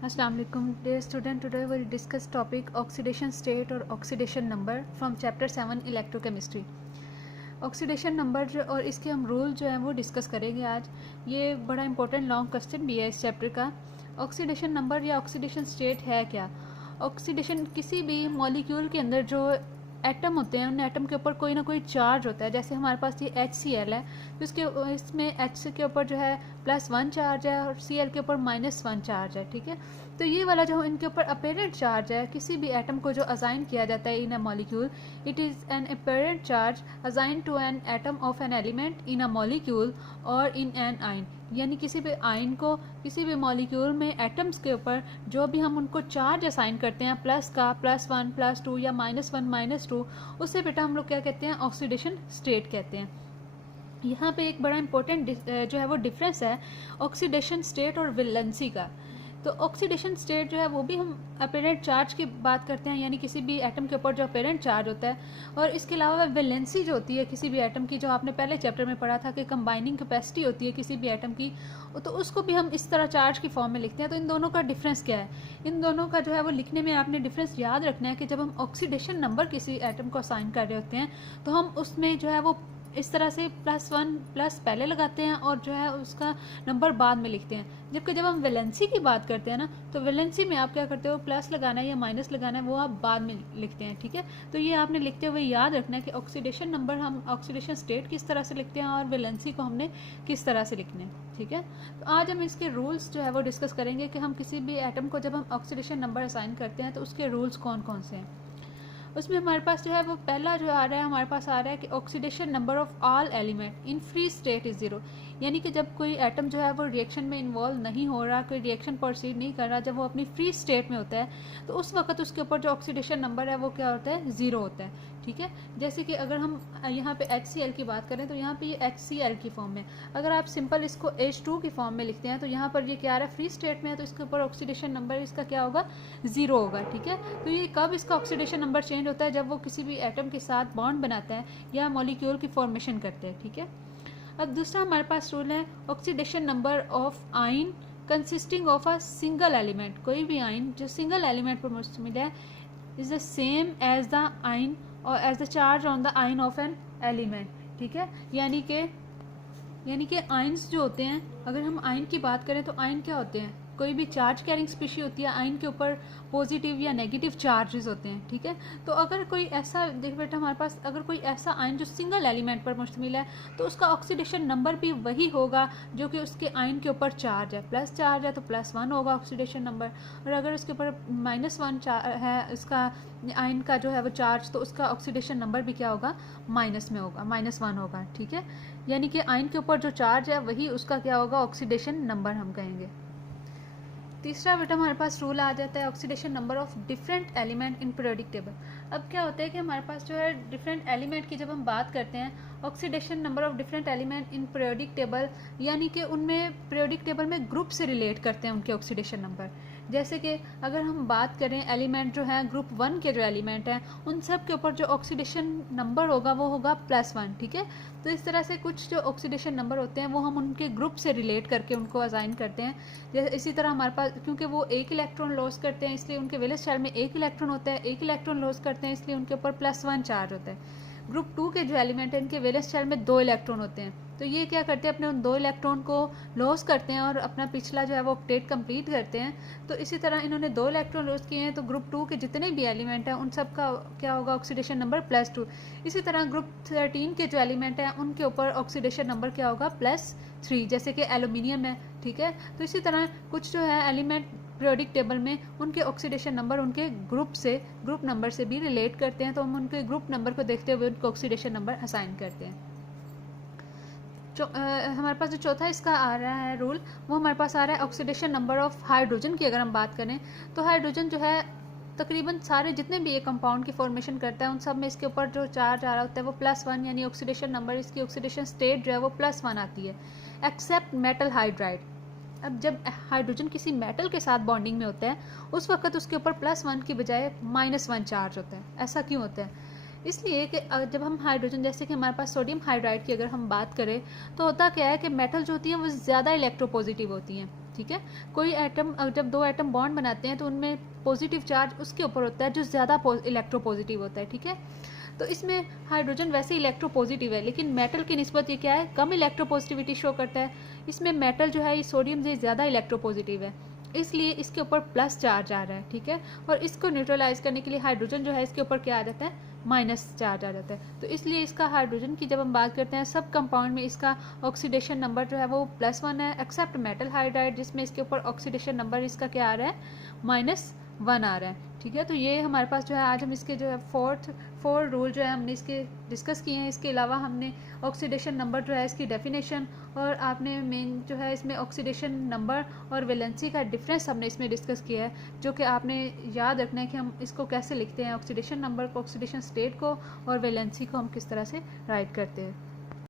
Assalamu alaikum dear student. Today we will discuss topic oxidation state और oxidation number from chapter 7 electrochemistry. Oxidation number जो और इसके हम rule जो है वो डिस्कस करेंगे आज. ये बड़ा इंपॉर्टेंट लॉन्ग क्वेश्चन भी है इस चैप्टर का. ऑक्सीडेशन नंबर या ऑक्सीडेशन स्टेट है क्या? ऑक्सीडेशन किसी भी मॉलिक्यूल के अंदर जो एटम होते हैं उन एटम के ऊपर कोई ना कोई चार्ज होता है. जैसे हमारे पास ये HCl है तो इसमें H के ऊपर जो है +1 चार्ज है और Cl के ऊपर -1 चार्ज है. ठीक है, तो ये वाला जो इनके ऊपर अपेरेंट चार्ज है किसी भी एटम को जो असाइन किया जाता है in a molecule, it is an apparent charge assign to an atom of an element in a molecule और इन एन आइन. यानी किसी भी आइन को किसी भी मॉलिक्यूल में एटम्स के ऊपर जो भी हम उनको चार्ज असाइन करते हैं प्लस का +1 +2 या -1 -2, उससे बेटा हम लोग क्या कहते हैं? ऑक्सीडेशन स्टेट कहते हैं. यहाँ पे एक बड़ा इंपॉर्टेंट जो है वो डिफरेंस है ऑक्सीडेशन स्टेट और वैलेंसी का. तो ऑक्सीडेशन स्टेट जो है वो भी हम अपेरेंट चार्ज की बात करते हैं, यानी किसी भी एटम के ऊपर जो अपेरेंट चार्ज होता है. और इसके अलावा वैलेंसी जो होती है किसी भी एटम की, जो आपने पहले चैप्टर में पढ़ा था कि कंबाइनिंग कैपेसिटी होती है किसी भी एटम की, तो उसको भी हम इस तरह चार्ज की फॉर्म में लिखते हैं. तो इन दोनों का डिफरेंस क्या है? इन दोनों का जो है वो लिखने में आपने डिफरेंस याद रखना है कि जब हम ऑक्सीडेशन नंबर किसी एटम को असाइन कर रहे होते हैं तो हम उसमें जो है वो इस तरह से +1 प्लस पहले लगाते हैं और जो है उसका नंबर बाद में लिखते हैं. जबकि जब हम वैलेंसी की बात करते हैं ना, तो वैलेंसी में आप क्या करते हो? प्लस लगाना है या माइनस लगाना है वो आप बाद में लिखते हैं. ठीक है, तो ये आपने लिखते हुए याद रखना है कि ऑक्सीडेशन नंबर हम ऑक्सीडेशन स्टेट किस तरह से लिखते हैं और वैलेंसी को हमने किस तरह से लिखने हैं. ठीक है, तो आज हम इसके रूल्स जो है वो डिस्कस करेंगे कि हम किसी भी एटम को जब हम ऑक्सीडेशन नंबर असाइन करते हैं तो उसके रूल्स कौन कौन से हैं. उसमें हमारे पास जो है वो पहला जो आ रहा है हमारे पास आ रहा है कि oxidation number of all element in free state is 0. यानी कि जब कोई एटम जो है वो रिएक्शन में इन्वॉल्व नहीं हो रहा, कोई रिएक्शन प्रोसीड नहीं कर रहा, जब वो अपनी फ्री स्टेट में होता है तो उस वक्त उसके ऊपर जो ऑक्सीडेशन नंबर है वो क्या होता है? 0 होता है. ठीक है, जैसे कि अगर हम यहाँ पे HCl की बात करें तो यहाँ पे ये HCl की फॉर्म में, अगर आप सिंपल इसको H2 की फॉर्म में लिखते हैं तो यहाँ पर ये क्या आ रहा है? फ्री स्टेट में है तो इसके ऊपर ऑक्सीडेशन नंबर इसका क्या होगा? 0 होगा. ठीक है, तो ये कब इसका ऑक्सीडेशन नंबर चेंज होता है? जब वो किसी भी एटम के साथ बॉन्ड बनाता है या मॉलिक्यूल की फॉर्मेशन करते हैं. ठीक है, अब दूसरा हमारे पास रूल है oxidation number of ion consisting of a single element. कोई भी आइन जो सिंगल एलिमेंट पर मुश्तमिल है is the same as the ion और as the charge on the ion of an element. ठीक है, यानी कि आइंस जो होते हैं, अगर हम आइन की बात करें तो आइन क्या होते हैं? कोई भी चार्ज कैरिंग स्पीशी होती है, आइन के ऊपर पॉजिटिव या नेगेटिव चार्जेस होते हैं. ठीक है, तो अगर कोई ऐसा देख बेटा हमारे पास अगर कोई ऐसा आइन जो सिंगल एलिमेंट पर मुश्तमिल है तो उसका ऑक्सीडेशन नंबर भी वही होगा जो कि उसके आइन के ऊपर चार्ज है. प्लस चार्ज है तो +1 होगा ऑक्सीडेशन नंबर, और अगर उसके ऊपर -1 है इसका आइन का जो है वो चार्ज, तो उसका ऑक्सीडेशन नंबर भी क्या होगा? माइनस में होगा, -1 होगा. ठीक है, यानी कि आइन के ऊपर जो चार्ज है वही उसका क्या होगा? ऑक्सीडेशन नंबर हम कहेंगे. तीसरा बेटा हमारे पास रूल आ जाता है oxidation number of different element in periodic table. अब क्या होता है कि हमारे पास जो है डिफरेंट एलिमेंट की जब हम बात करते हैं oxidation number of different element in periodic table, यानी कि उनमें पीरियोडिक टेबल में ग्रुप से रिलेट करते हैं उनके ऑक्सीडेशन नंबर. जैसे कि अगर हम बात करें एलिमेंट जो है ग्रुप 1 के जो एलिमेंट हैं उन सब के ऊपर जो ऑक्सीडेशन नंबर होगा वो होगा +1. ठीक है, तो इस तरह से कुछ जो ऑक्सीडेशन नंबर होते हैं वो हम उनके ग्रुप से रिलेट करके उनको असाइन करते हैं. जैसे इसी तरह हमारे पास क्योंकि वो एक इलेक्ट्रॉन लॉस करते हैं इसलिए उनके वैलेंस शेल में एक इलेक्ट्रॉन होता है, एक इलेक्ट्रॉन लॉस करते हैं इसलिए उनके ऊपर +1 चार्ज होता है. ग्रुप 2 के जो एलिमेंट हैं इनके वैलेंस शेल में 2 इलेक्ट्रॉन होते हैं, तो ये क्या करते हैं? अपने उन 2 इलेक्ट्रॉन को लॉस करते हैं और अपना पिछला जो है वो ऑक्टेट कंप्लीट करते हैं. तो इसी तरह इन्होंने 2 इलेक्ट्रॉन लॉस किए हैं तो ग्रुप 2 के जितने भी एलिमेंट हैं उन सब का क्या होगा? Oxidation number +2. इसी तरह ग्रुप 13 के जो एलिमेंट हैं उनके ऊपर ऑक्सीडेशन नंबर क्या होगा? +3, जैसे कि एल्यूमिनियम है. ठीक है, तो इसी तरह कुछ जो है एलिमेंट पीरियोडिक टेबल में उनके ऑक्सीडेशन नंबर उनके ग्रुप नंबर से भी रिलेट करते हैं, तो हम उनके ग्रुप नंबर को देखते हुए उनको ऑक्सीडेशन नंबर असाइन करते हैं. हमारे पास जो चौथा इसका आ रहा है रूल वो हमारे पास आ रहा है ऑक्सीडेशन नंबर ऑफ हाइड्रोजन की. अगर हम बात करें तो हाइड्रोजन जो है तकरीबन सारे जितने भी ये कंपाउंड की फॉर्मेशन करता है उन सब में इसके ऊपर जो चार्ज आ रहा होता है वो +1, यानी ऑक्सीडेशन नंबर इसकी ऑक्सीडेशन स्टेट जो है वो +1 आती है, एक्सेप्ट मेटल हाइड्राइड. अब जब हाइड्रोजन किसी मेटल के साथ बॉन्डिंग में होता है उस वक्त उसके ऊपर +1 की बजाय -1 चार्ज होता है. ऐसा क्यों होता है? इसलिए कि जब हम हाइड्रोजन, जैसे कि हमारे पास सोडियम हाइड्राइड की अगर हम बात करें तो होता क्या है कि मेटल जो होती है वो ज़्यादा इलेक्ट्रोपॉजिटिव होती हैं, ठीक है। कोई एटम, जब दो एटम बॉन्ड बनाते हैं तो उनमें पॉजिटिव चार्ज उसके ऊपर होता है जो ज़्यादा इलेक्ट्रोपॉजिटिव होता है, ठीक है। तो इसमें हाइड्रोजन वैसे इलेक्ट्रोपॉजिटिव है, लेकिन मेटल की निस्बत ये क्या है, कम इलेक्ट्रोपॉजिटिविटी शो करता है। इसमें मेटल जो है ये सोडियम से ज़्यादा इलेक्ट्रोपॉजिटिव है, इसलिए इसके ऊपर प्लस चार्ज आ रहा है, ठीक है। और इसको न्यूट्रलाइज करने के लिए हाइड्रोजन जो है इसके ऊपर क्या आ जाता है, माइनस चार्ज आ जाता है। तो इसलिए इसका हाइड्रोजन की जब हम बात करते हैं सब कंपाउंड में इसका ऑक्सीडेशन नंबर जो है वो +1 है, एक्सेप्ट मेटल हाइड्राइड जिसमें इसके ऊपर ऑक्सीडेशन नंबर इसका क्या आ रहा है, -1 आ रहा है, ठीक है। तो ये हमारे पास जो है आज हम इसके जो है फोर रूल जो है हमने इसके डिस्कस किए हैं। इसके अलावा हमने ऑक्सीडेशन नंबर जो है इसकी डेफिनेशन, और आपने मेन जो है इसमें ऑक्सीडेशन नंबर और वैलेंसी का डिफरेंस हमने इसमें डिस्कस किया है, जो कि आपने याद रखना है कि हम इसको कैसे लिखते हैं, ऑक्सीडेशन नंबर को, ऑक्सीडेशन स्टेट को, और वैलेंसी को हम किस तरह से राइट करते हैं।